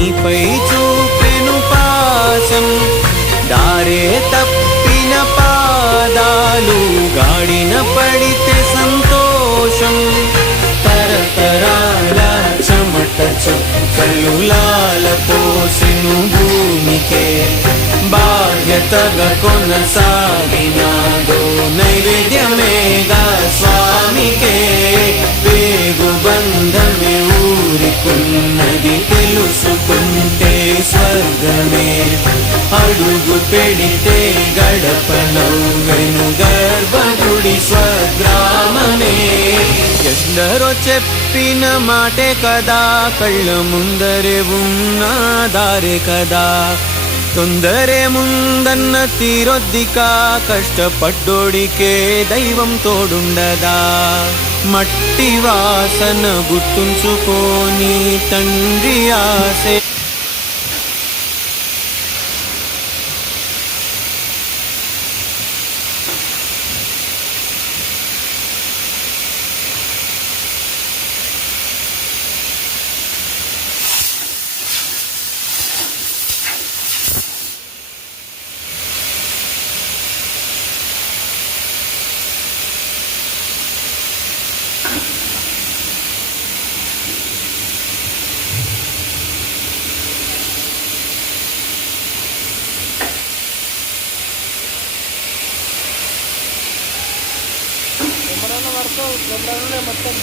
నీపై చూపెను పాసం. దారే తప్పిన పాదాలు గాడిన పడితే సంతోషం. తరతరాల చెమట చుక్కలు లాల పోసెను భూమికే. బాధ్యతగా కొనసాగినాదో నైవేద్యమేగా స్వామికే. వేగు బంధమే ఊరికున్నది తెలుసుకుంటే స్వర్గమే. అడుగు పెడితే గడప నవ్వెను గర్భగుడి స్వగ్రామమే. ఎందరో చెప్పిన మాటే కదా, కళ్ళ ముందరే ఉన్న దారే కదా. తొందరే ముందన్న తీరొద్దికా, కష్టపడ్డోడికే దైవం తోడుండదా. మట్టి వాసన గుర్తుంచుకోని తండ్రి ఆసే. మొత్తం